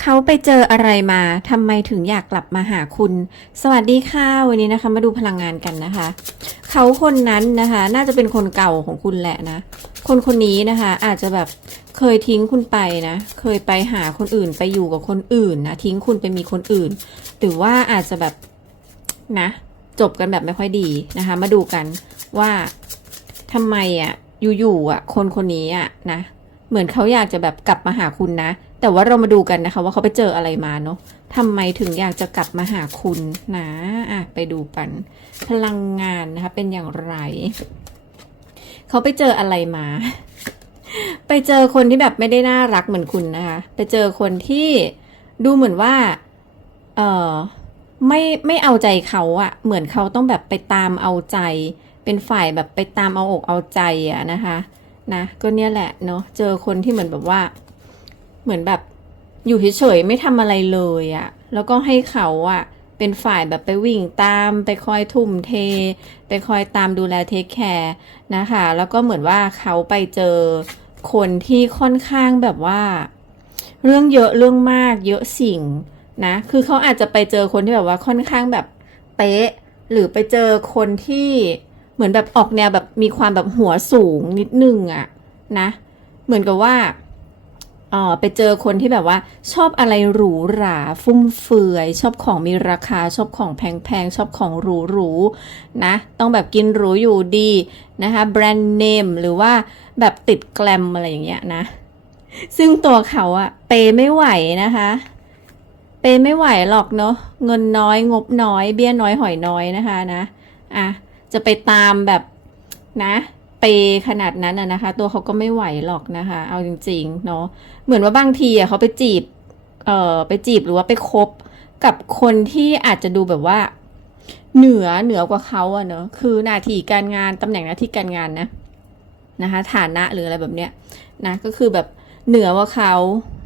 เขาไปเจออะไรมาทำไมถึงอยากกลับมาหาคุณ สวัสดีค่ะ วันนี้นะคะ มาดูพลังงานกันนะคะ เขาคนนั้นนะคะ น่าจะเป็นคนเก่าของคุณแหละนะ คนคนนี้นะคะ อาจจะแบบเคยทิ้งคุณไปนะ เคยไปหาคนอื่นไปอยู่กับคนอื่นนะทิ้งคุณไปมีคนอื่น หรือว่าอาจจะแบบนะ จบกันแบบไม่ค่อยดีนะคะ มาดูกันว่าทำไมอะอยู่ๆอะ คนคนนี้อะนะ เหมือนเขาอยากจะแบบกลับมาหาคุณนะ แต่ว่าเรามาดูกันนะคะ ว่าเขาไปเจออะไรมาเนาะทำไมถึงอยากจะกลับมาหาคุณนะอะไปดูกัน พลังงานนะคะ เป็นอย่างไร เขาไปเจออะไรมา ไปเจอคนที่แบบไม่ได้น่ารักเหมือนคุณนะคะ ไปเจอคนที่ดูเหมือนว่า เออไม่ไม่เอาใจเขาอะเหมือนเขาต้องแบบไปตามเอาใจ เป็นฝ่ายแบบไปตามเอาอกเอาใจอะนะคะ นะก็เนี่ยแหละเนาะเจอคนที่เหมือนแบบว่า เหมือนแบบอยู่เฉยๆไม่ทำอะไรเลยอะแล้วก็ให้เขาอะเป็นฝ่ายแบบไปวิ่งตาม ไปคอยทุ่มเท ไปคอยตามดูแลเทคแคร์นะคะ แล้วก็เหมือนว่าเขาไปเจอคนที่ค่อนข้างแบบว่า เรื่องเยอะเรื่องมากเยอะสิ่งนะ คือเขาอาจจะไปเจอคนที่แบบว่าค่อนข้างแบบเป๊ะ หรือไปเจอคนที่ มือนแบบออกแนวแบบมีความแบบหัวสูงนิดนึงอะนะ เหมือนกับว่าออไปเจอคนที่แบบว่า ชอบอะไรหรูหราฟุ่มเฟือย ชอบของมีราคาชอบของแพงๆ ชอบของหรูๆนะ ต้องแบบกินหรูอยู่ดีนะคะแบรนด์เนมหรือว่าแบบติดแกลมอะไรอย่างเงี้ยนะ ซึ่งตัวเขาอะเปย์ไม่ไหวนะคะ เปย์ไม่ไหวหรอกเนาะเงินน้อยงบน้อย เบี้ยน้อยหอยน้อยนะคะนะอะ จะไปตามแบบนะเปขนาดนั้นอะนะคะ ตัวเขาก็ไม่ไหวหรอกนะคะ เอาจริงๆเนาะเหมือนว่าบางทีอะเขาไปจีบเอ่อไปจีบหรือว่าไปคบกับคนที่อาจจะดูแบบว่า เหนือเหนือกว่าเขาอะเนาะคือหน้าที่การงานตำแหน่งหน้าที่การงานนะนะคะ ฐานะหรืออะไรแบบเนี้ยนะก็คือแบบเหนือกว่าเขา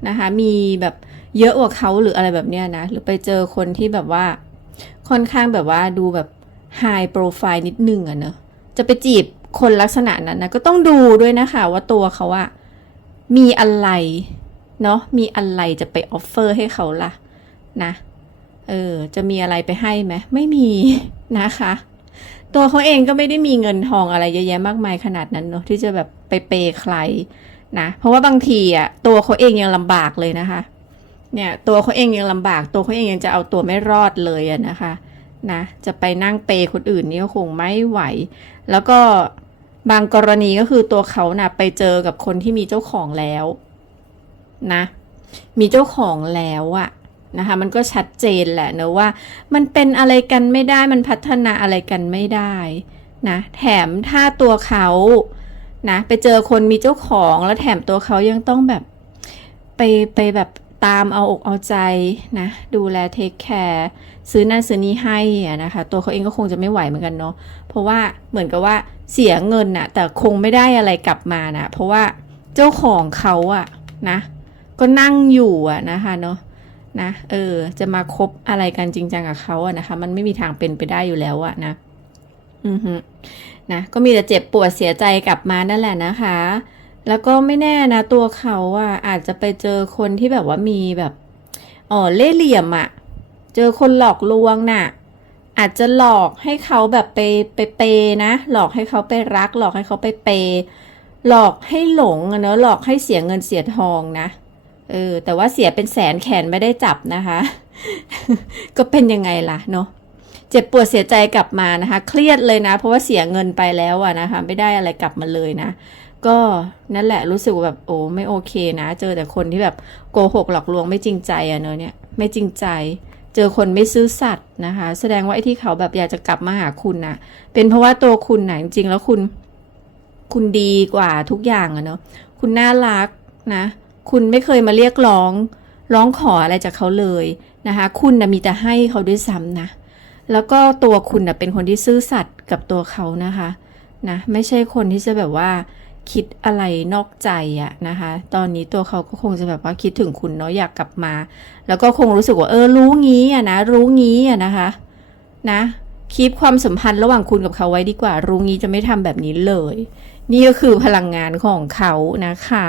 นะคะ มีแบบเยอะกว่าเขาหรืออะไรแบบเนี้ยนะหรือไปเจอคนที่แบบว่าค่อนข้างแบบว่าดูแบบ ไฮโปรไฟล์นิดนึงอะเนอะจะไปจีบคนลักษณะนั้นนะก็ต้องดูด้วยนะคะว่าตัวเขาอะมีอะไรเนาะมีอะไรจะไปออฟเฟอร์ให้เขาล่ะนะเออจะมีอะไรไปให้ไหมไม่มีนะคะ ตัวเขาเองก็ไม่ได้มีเงินทองอะไรเยอะแยะมากมายขนาดนั้นเนาะที่จะแบบไปเปย์ใครนะเพราะว่าบางทีอะตัวเขาเองยังลำบากเลยนะคะ เนี่ยตัวเขาเองยังลำบาก ตัวเขาเองยังจะเอาตัวไม่รอดเลยอะนะคะ นะจะไปนั่งเปยคนอื่นนี่ก็คงไม่ไหว แล้วก็บางกรณีก็คือตัวเขานะ่ะไปเจอกับคนที่มีเจ้าของแล้วนะ มีเจ้าของแล้วอะนะคะ มันก็ชัดเจนแหละเนอะว่า มันเป็นอะไรกันไม่ได้มันพัฒนาอะไรกันไม่ได้นะแถมถ้าตัวเขานะไปเจอคนมีเจ้าของแล้วแถมตัวเขายังต้องแบบ ไปไปแบบ ตามเอาอกเอาใจนะดูแลเทคแคร์ซื้อนั่นซื้อนี้ให้นะคะ ตัวเขาเองก็คงจะไม่ไหวเหมือนกันเนาะเพราะว่าเหมือนกับว่าเสียเงินน่ะแต่คงไม่ได้อะไรกลับมานะเพราะว่าเจ้าของเขาอะนะ ก็นั่งอยู่อะนะคะเนาะนะเออจะมาคบอะไรกันจริงจังกับเขาอะนะคะ มันไม่มีทางเป็นไปได้อยู่แล้วอะนะอือฮึนะก็มีแต่เจ็บปวดเสียใจกลับมานั่นแหละนะคะ แล้วก็ไม่แน่นะ ตัวเขาอะอาจจะไปเจอคนที่แบบว่ามีแบบอ๋อเล่เหลี่ยมอะ เจอคนหลอกลวงน่ะ อาจจะหลอกให้เขาแบบไปไปเปย์นะ หลอกให้เขาไปรัก หลอกให้เขาไปเปย์หลอกให้หลงเนอะหลอกให้เสียเงินเสียทองนะเออแต่ว่าเสียเป็นแสนแขนไม่ได้จับนะคะ ก็เป็นยังไงล่ะเนาะเจ็บปวดเสียใจกลับมานะคะ เครียดเลยนะ เพราะว่าเสียเงินไปแล้วอะนะคะ ไม่ได้อะไรกลับมาเลยนะ ก็นั่นแหละรู้สึกแบบโอ้ไม่โอเคนะ เจอแต่คนที่แบบโกหกหลอกลวงไม่จริงใจอะเนอะเนี่ยไม่จริงใจ เจอคนไม่ซื่อสัตย์นะคะ แสดงว่าไอ้ที่เขาแบบอยากจะกลับมาหาคุณนะเป็นเพราะว่าตัวคุณนะจริงๆแล้วคุณ คุณดีกว่าทุกอย่างอะเนาะคุณน่ารักนะ คุณไม่เคยมาเรียกร้อง ร้องขออะไรจากเขาเลยนะคะ คุณนะมีแต่ให้เขาด้วยซ้ำนะแล้วก็ตัวคุณนะเป็นคนที่ซื่อสัตย์กับตัวเขานะคะนะไม่ใช่คนที่จะแบบว่า คิดอะไรนอกใจอะนะคะ ตอนนี้ตัวเขาก็คงจะแบบว่าคิดถึงคุณเนาะอยากกลับมา แล้วก็คงรู้สึกว่าเออรู้งี้อะนะรู้งี้อะนะคะนะคีบความสัมพันธ์ระหว่างคุณกับเขาไว้ดีกว่า รู้งี้จะไม่ทำแบบนี้เลย นี่ก็คือพลังงานของเขานะคะ